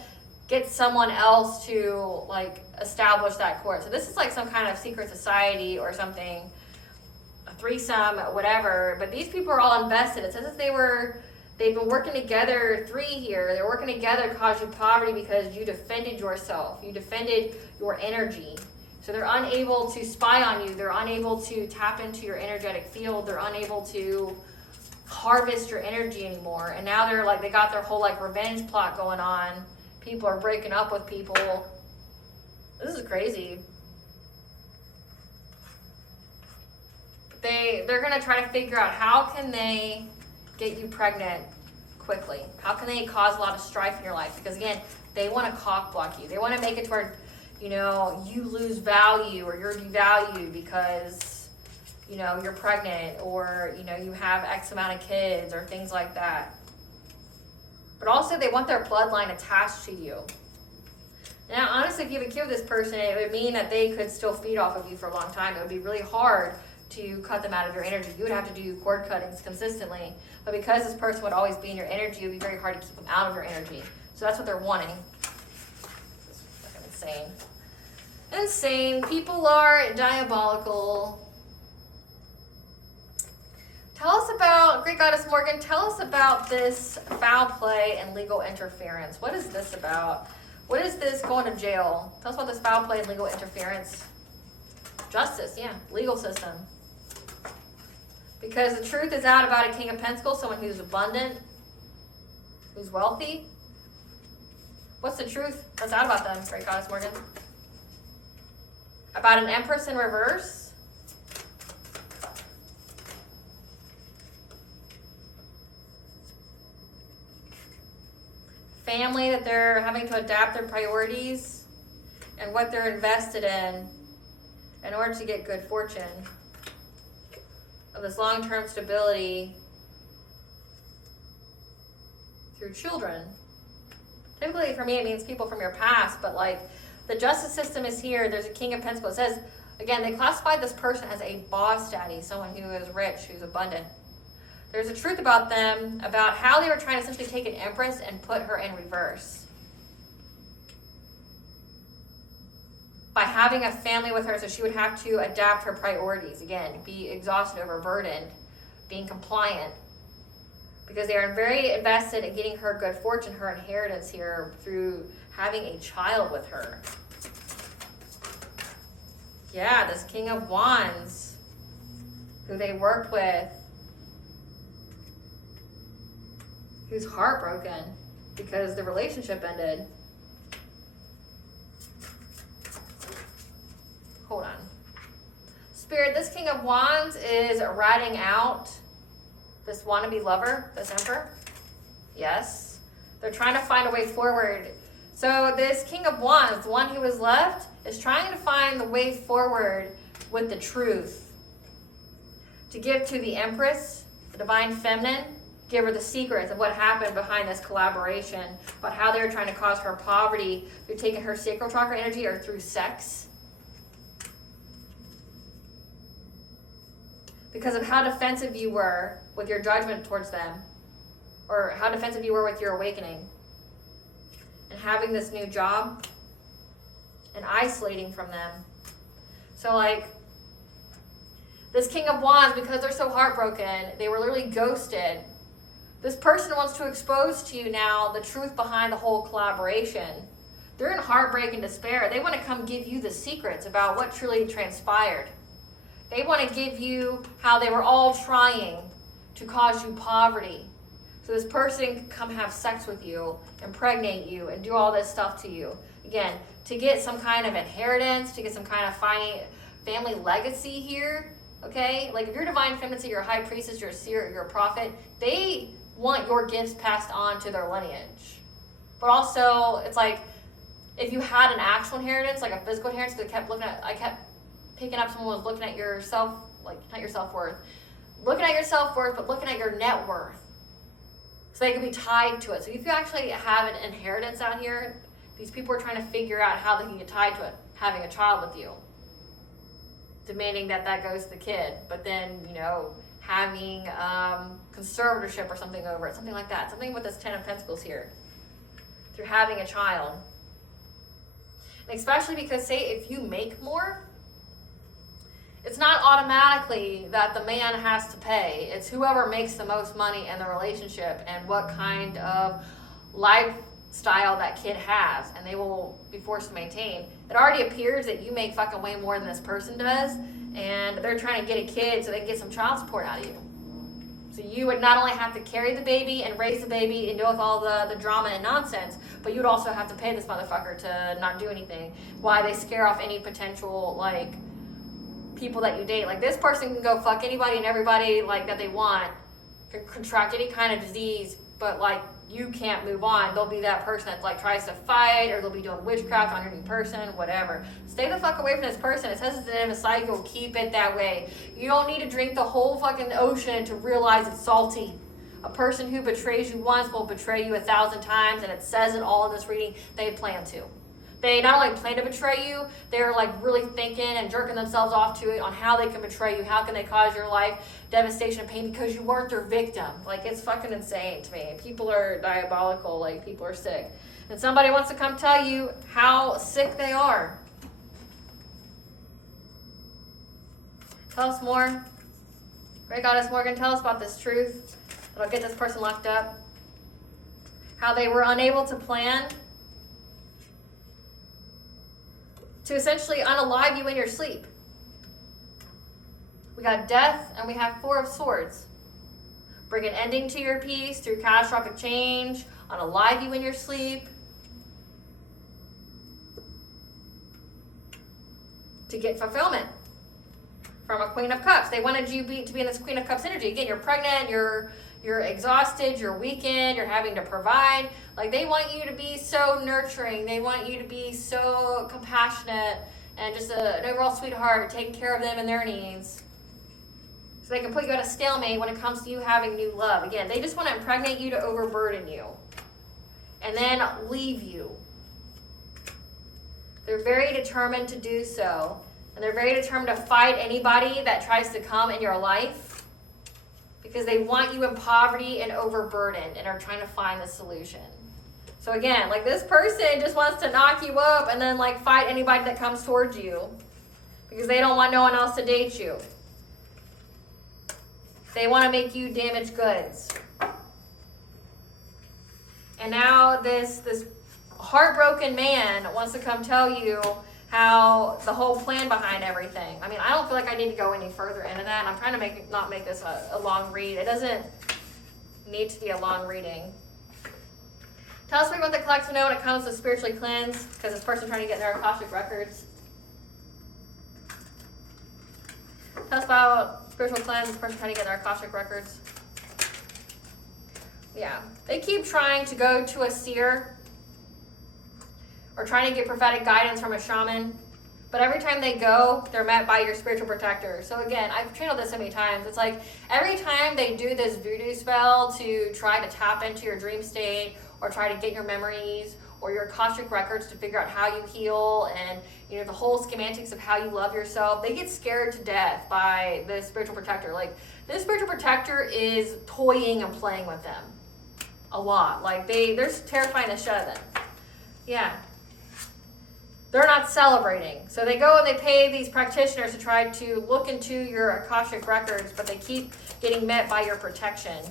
get someone else to like establish that court. So this is like some kind of secret society or something, a threesome, whatever. But these people are all invested. It says that they've been working together, three here. They're working together to cause you poverty because you defended yourself. You defended your energy. So they're unable to spy on you. They're unable to tap into your energetic field. They're unable to harvest your energy anymore. And now they're like, they got their whole like revenge plot going on. People are breaking up with people. This is crazy. They're gonna try to figure out how can they get you pregnant quickly. How can they cause a lot of strife in your life? Because again, they want to cock block you. They want to make it to where, you lose value or you're devalued because, you're pregnant or, you have X amount of kids or things like that. But also they want their bloodline attached to you. Now, honestly, if you have a kid with this person, it would mean that they could still feed off of you for a long time. It would be really hard to cut them out of your energy. You would have to do cord cuttings consistently. But because this person would always be in your energy, it would be very hard to keep them out of your energy. So that's what they're wanting. This is fucking insane. Insane. People are diabolical. Tell us about, Great Goddess Morgan, tell us about this foul play and legal interference. What is this about? What is this going to jail? Tell us about this foul play and legal interference. Justice, yeah, legal system. Because the truth is out about a King of Pentacles, someone who's abundant, who's wealthy. What's the truth that's out about them, Great Goddess Morgan? About an Empress in reverse. Family that they're having to adapt their priorities and what they're invested in order to get good fortune of this long-term stability through children. Typically for me it means people from your past, but like the justice system is here. There's a King of Pentacles. It says, again, they classified this person as a boss daddy, someone who is rich, who's abundant. There's a truth about them, about how they were trying to essentially take an Empress and put her in reverse. By having a family with her, so she would have to adapt her priorities. Again, be exhausted, overburdened, being compliant. because they are very invested in getting her good fortune, her inheritance here through having a child with her. Yeah, this King of Wands, who they worked with, who's heartbroken because the relationship ended. Hold on. Spirit, this King of Wands is riding out this wannabe lover, this Emperor. Yes. They're trying to find a way forward. So this King of Wands, the one who was left, is trying to find the way forward with the truth. To give to the Empress, the Divine Feminine, give her the secrets of what happened behind this collaboration, about how they were trying to cause her poverty through taking her sacral chakra energy or through sex. Because of how defensive you were with your judgment towards them, or how defensive you were with your awakening, and having this new job and isolating from them. So like this King of Wands, because they're so heartbroken, they were literally ghosted. This person wants to expose to you now the truth behind the whole collaboration. They're in heartbreak and despair. They want to come give you the secrets about what truly transpired. They want to give you how they were all trying to cause you poverty. So this person can come have sex with you, impregnate you, and do all this stuff to you. Again, to get some kind of inheritance, to get some kind of family legacy here, okay? Like if you're Divine Feminine, you're a high priestess, you're a seer, you're a prophet, they want your gifts passed on to their lineage. But also, it's like, if you had an actual inheritance, like a physical inheritance, I kept picking up someone was looking at your self, like not your self-worth, looking at your self-worth, but looking at your net worth. So they can be tied to it. So if you actually have an inheritance out here, these people are trying to figure out how they can get tied to it, having a child with you, demanding that goes to the kid, but then, having conservatorship or something over it, something like that, something with this 10 of Pentacles here, through having a child. And especially because, say, if you make more, it's not automatically that the man has to pay. It's whoever makes the most money in the relationship and what kind of lifestyle that kid has, and they will be forced to maintain. It already appears that you make fucking way more than this person does, and they're trying to get a kid so they can get some child support out of you. So you would not only have to carry the baby and raise the baby and deal with all the drama and nonsense, but you'd also have to pay this motherfucker to not do anything. Why they scare off any potential, like, people that you date. Like, this person can go fuck anybody and everybody, like, that they want, can contract any kind of disease, but, like, you can't move on. They'll be that person that, like, tries to fight, or they'll be doing witchcraft on your new person, whatever. Stay the fuck away from this person. It says it's in a cycle. Keep it that way. You don't need to drink the whole fucking ocean to realize it's salty. A person who betrays you once will betray you 1,000 times, and it says it all in this reading. They plan to. They not only plan to betray you, they're like really thinking and jerking themselves off to it on how they can betray you, how can they cause your life devastation and pain because you weren't their victim. Like, it's fucking insane to me. People are diabolical, like, people are sick. And somebody wants to come tell you how sick they are. Tell us more. Great Goddess Morgan, tell us about this truth that'll get this person locked up. How they were unable to plan to essentially unalive you in your sleep. We got Death, and we have Four of Swords. Bring an ending to your peace through catastrophic change, unalive you in your sleep. To get fulfillment from a Queen of Cups. They wanted you to be in this Queen of Cups energy. Again, you're pregnant, you're exhausted, you're weakened, you're having to provide. Like, they want you to be so nurturing. They want you to be so compassionate and just an overall sweetheart, taking care of them and their needs. So they can put you at a stalemate when it comes to you having new love. Again, they just want to impregnate you to overburden you and then leave you. They're very determined to do so. And they're very determined to fight anybody that tries to come in your life, because they want you in poverty and overburdened and are trying to find the solution. So again, like, this person just wants to knock you up and then, like, fight anybody that comes towards you because they don't want no one else to date you. They want to make you damaged goods. And now this heartbroken man wants to come tell you how the whole plan behind everything. I mean, I don't feel like I need to go any further into that. I'm trying to not make this a long read. It doesn't need to be a long reading. Tell us what you want the collective to know when it comes to spiritually cleansed, because this person trying to get their Akashic records. Tell us about spiritual cleanse, this person trying to get their Akashic records. Yeah, they keep trying to go to a seer or trying to get prophetic guidance from a shaman, but every time they go, they're met by your spiritual protector. So again, I've channeled this so many times. It's like every time they do this voodoo spell to try to tap into your dream state or try to get your memories or your Akashic records to figure out how you heal and the whole schematics of how you love yourself, they get scared to death by the spiritual protector. Like, this spiritual protector is toying and playing with them a lot. Like, they're terrifying the shit out of them. Yeah. They're not celebrating. So they go and they pay these practitioners to try to look into your Akashic records, but they keep getting met by your protection.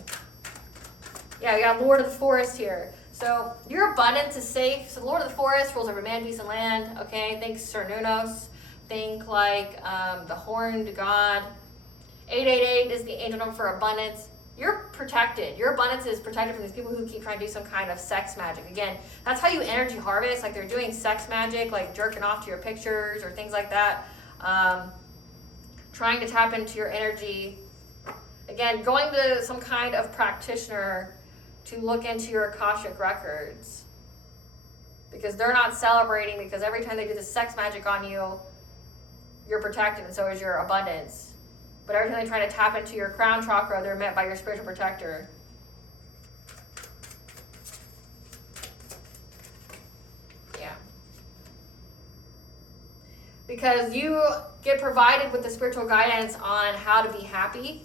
Yeah, we got Lord of the Forest here. So your abundance is safe. So the Lord of the Forest rules over man, beast, and land. Okay, think Sir Nunos. Think like the Horned God. 888 is the angel number for abundance. You're protected. Your abundance is protected from these people who keep trying to do some kind of sex magic. Again, that's how you energy harvest. Like, they're doing sex magic, like jerking off to your pictures or things like that. Trying to tap into your energy. Again, going to some kind of practitioner to look into your Akashic records. Because they're not celebrating, because every time they do this sex magic on you, you're protected, and so is your abundance. But every time they try to tap into your crown chakra, they're met by your spiritual protector. Yeah. Because you get provided with the spiritual guidance on how to be happy,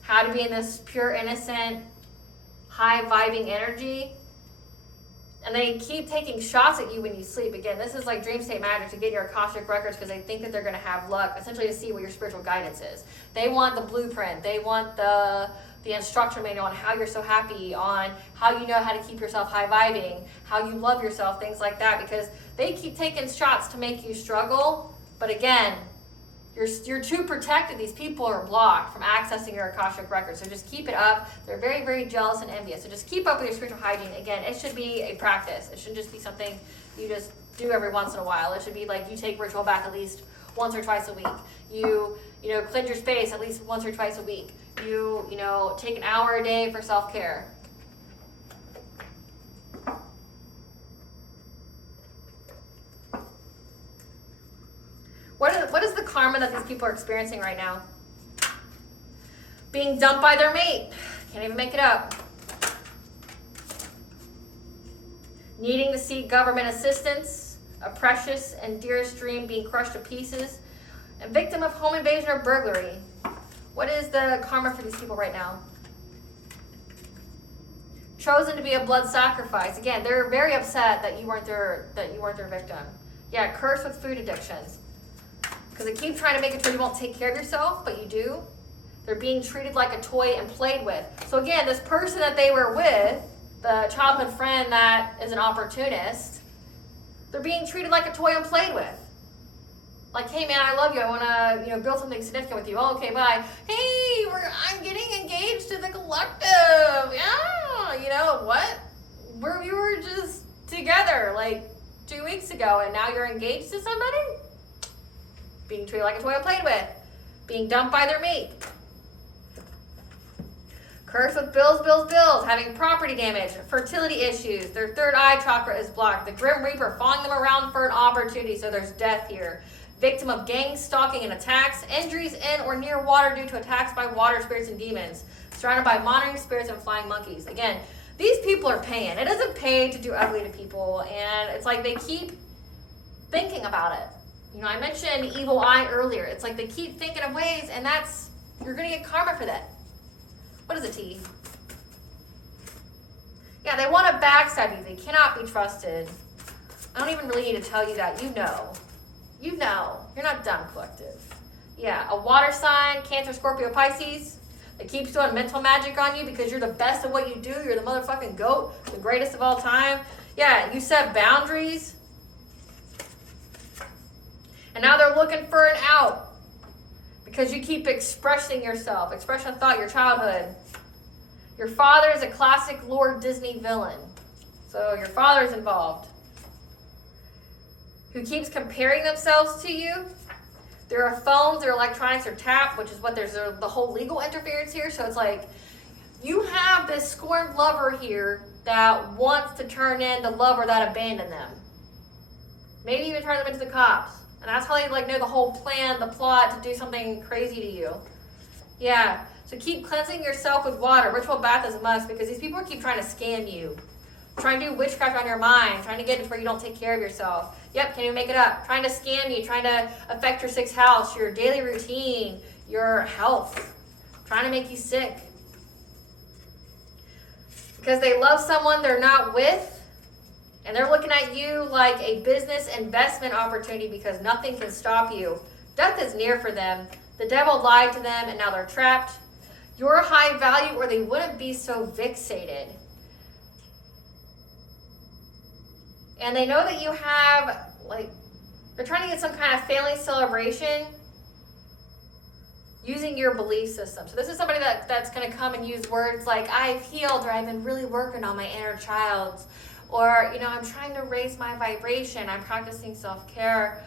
how to be in this pure, innocent, high-vibing energy. And they keep taking shots at you when you sleep. Again, this is like dream state magic to get your Akashic records because they think that they're going to have luck, essentially to see what your spiritual guidance is. They want the blueprint. They want the instruction manual on how you're so happy, on how you know how to keep yourself high-vibing, how you love yourself, things like that, because they keep taking shots to make you struggle. But again, you're too protected. These people are blocked from accessing your Akashic records. So just keep it up. They're very, very jealous and envious. So just keep up with your spiritual hygiene. Again, it should be a practice. It shouldn't just be something you just do every once in a while. It should be like you take ritual bath at least once or twice a week. You cleanse your space at least once or twice a week. You take an hour a day for self-care. What is the karma that these people are experiencing right now? Being dumped by their mate. Can't even make it up. Needing to seek government assistance. A precious and dearest dream being crushed to pieces. A victim of home invasion or burglary. What is the karma for these people right now? Chosen to be a blood sacrifice. Again, they're very upset that you weren't their victim. Yeah, cursed with food addictions. Because they keep trying to make it sure you won't take care of yourself, but you do. They're being treated like a toy and played with. So again, this person that they were with, the childhood friend that is an opportunist, they're being treated like a toy and played with. Like, hey man, I love you. I want to, build something significant with you. Oh, okay, bye. Hey, I'm getting engaged to the collective. Yeah, what? We were just together like 2 weeks ago, and now you're engaged to somebody? Being treated like a toy and played with. Being dumped by their mate. Cursed with bills, having property damage, fertility issues, their third eye chakra is blocked, the Grim Reaper following them around for an opportunity, so there's death here. Victim of gang stalking and attacks, injuries in or near water due to attacks by water spirits and demons, surrounded by monitoring spirits and flying monkeys. Again, these people are paying. It doesn't pay to do ugly to people, and it's like they keep thinking about it. I mentioned evil eye earlier. It's like they keep thinking of ways, and you're going to get karma for that. What is a T? Yeah, they want to backstab you. They cannot be trusted. I don't even really need to tell you that. You know. You're not dumb, collective. Yeah, a water sign, Cancer, Scorpio, Pisces. It keeps doing mental magic on you because you're the best at what you do. You're the motherfucking GOAT, the greatest of all time. Yeah, you set boundaries. And now they're looking for an out because you keep expressing yourself, expression of thought, your childhood. Your father is a classic Lord Disney villain. So your father's involved. Who keeps comparing themselves to you. Their phones, their electronics are tapped, which is what there's the whole legal interference here. So it's like you have this scorned lover here that wants to turn in the lover that abandoned them. Maybe even turn them into the cops. And that's how they like know the whole plan, the plot to do something crazy to you. Yeah. So keep cleansing yourself with water. Ritual bath is a must because these people keep trying to scam you. Trying to do witchcraft on your mind. Trying to get to where you don't take care of yourself. Yep, can't even make it up. Trying to scam you. Trying to affect your sixth house, your daily routine, your health. Trying to make you sick. Because they love someone they're not with. And they're looking at you like a business investment opportunity because nothing can stop you. Death is near for them. The devil lied to them and now they're trapped. You're high value or they wouldn't be so fixated. And they know that you have, like, they're trying to get some kind of family celebration using your belief system. So this is somebody that's going to come and use words like, I've healed, or I've been really working on my inner child. Or, you know, I'm trying to raise my vibration. I'm practicing self-care.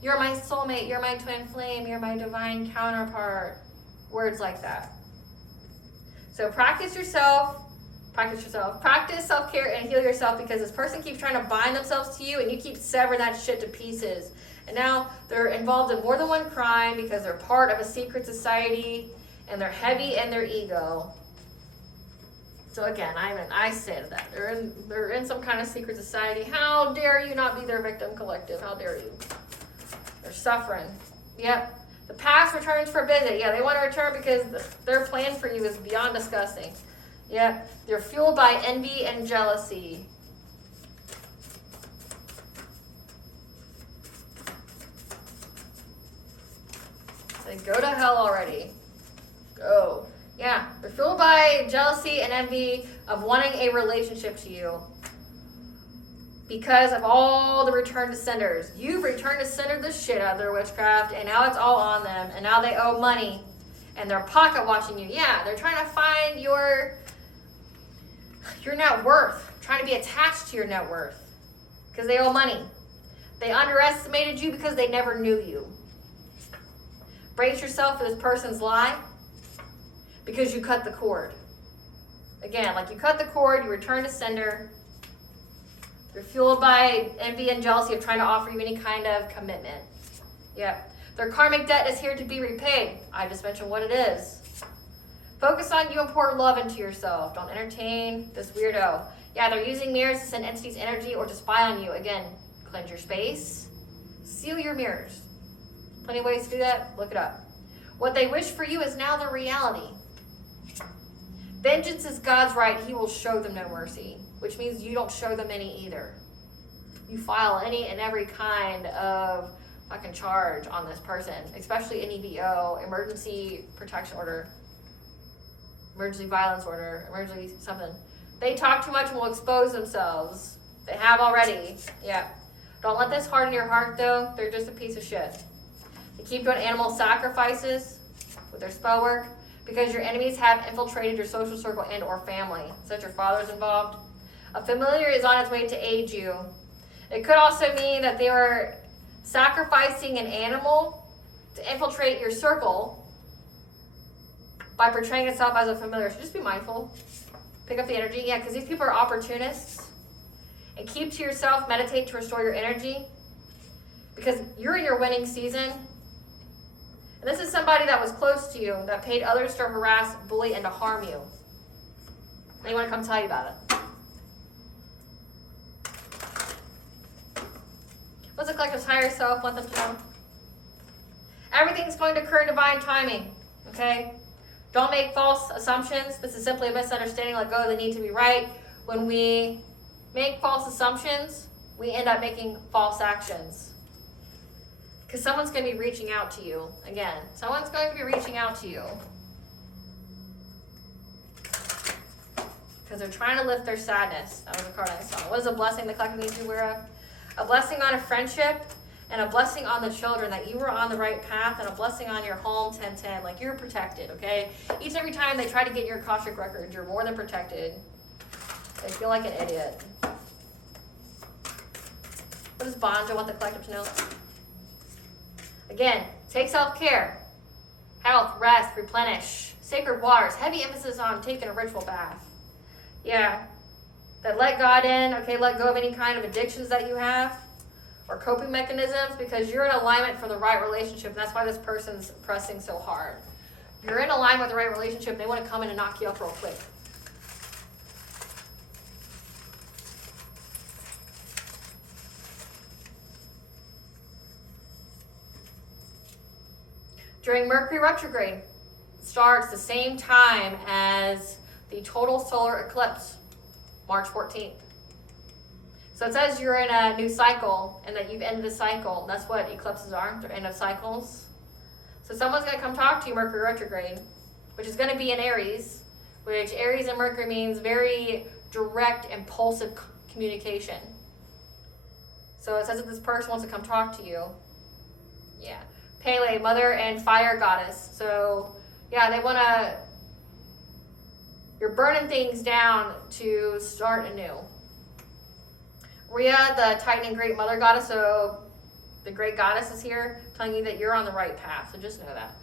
You're my soulmate. You're my twin flame. You're my divine counterpart. Words like that. So practice self-care and heal yourself because this person keeps trying to bind themselves to you and you keep severing that shit to pieces. And now they're involved in more than one crime because they're part of a secret society and they're heavy in their ego. So again, I said that. They're in some kind of secret society. How dare you not be their victim collective? How dare you? They're suffering. Yep. The past returns for a visit. Yeah, they want to return because their plan for you is beyond disgusting. Yep. They're fueled by envy and jealousy. They go to hell already. Go. Yeah, they're fueled by jealousy and envy of wanting a relationship to you because of all the return to senders. You've returned to sender the shit out of their witchcraft, and now it's all on them, and now they owe money, and they're pocket watching you. Yeah, they're trying to find your net worth, trying to be attached to your net worth because they owe money. They underestimated you because they never knew you. Brace yourself for this person's lie. Because you cut the cord. Again, like you cut the cord, you return to sender. They're fueled by envy and jealousy of trying to offer you any kind of commitment. Yep. Their karmic debt is here to be repaid. I just mentioned what it is. Focus on you and pour love into yourself. Don't entertain this weirdo. Yeah, they're using mirrors to send entities energy or to spy on you. Again, cleanse your space. Seal your mirrors. Plenty of ways to do that. Look it up. What they wish for you is now their reality. Vengeance is God's right. He will show them no mercy, which means you don't show them any either. You file any and every kind of fucking charge on this person, especially an EVO, emergency protection order, emergency violence order, emergency something. They talk too much and will expose themselves. They have already. Yeah. Don't let this harden your heart, though. They're just a piece of shit. They keep doing animal sacrifices with their spell work. Because your enemies have infiltrated your social circle and or family, such your father's involved. A familiar is on its way to aid you. It could also mean that they were sacrificing an animal to infiltrate your circle by portraying itself as a familiar. So just be mindful. Pick up the energy. Yeah, because these people are opportunists. And keep to yourself, meditate to restore your energy. Because you're in your winning season. And this is somebody that was close to you, that paid others to harass, bully, and to harm you. They want to come tell you about it. What's the collective's higher self want them to know? Everything's going to occur in divine timing, okay? Don't make false assumptions. This is simply a misunderstanding. Let go of the need to be right. When we make false assumptions, we end up making false actions. Because someone's going to be reaching out to you. Again, someone's going to be reaching out to you. because they're trying to lift their sadness. That was a card I saw. What is a blessing the collective needs to be aware of? A blessing on a friendship, and a blessing on the children, that you were on the right path, and a blessing on your home 1010. Like, you're protected, okay? Each and every time they try to get in your Akashic record, you're more than protected. They feel like an idiot. What does Bonja want the collective to know? Again, take self-care, health, rest, replenish, sacred waters, heavy emphasis on taking a ritual bath. Yeah, that let God in, okay, let go of any kind of addictions that you have or coping mechanisms, because you're in alignment for the right relationship, and that's why this person's pressing so hard. You're in alignment with the right relationship, they want to come in and knock you up real quick. During Mercury retrograde, starts the same time as the total solar eclipse, March 14th. So it says you're in a new cycle and that you've ended a cycle. That's what eclipses are. They're end of cycles. So someone's going to come talk to you, Mercury retrograde, which is going to be in Aries, which Aries and Mercury means very direct, impulsive communication. So it says that this person wants to come talk to you. Yeah. Pele, mother and fire goddess. So yeah, they want to, you're burning things down to start anew. Rhea, the Titan and Great Mother Goddess, so the Great Goddess is here telling you that you're on the right path, so just know that.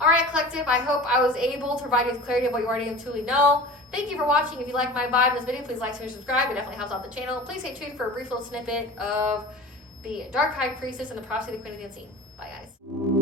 All right, collective, I hope I was able to provide you with clarity of what you already truly know. Thank you for watching. If you like my vibe in this video, please like, share, and subscribe. It definitely helps out the channel. Please stay tuned for a brief little snippet of the Dark High Priestess and the Prophecy of the Queen of the Unseen. Bye, guys.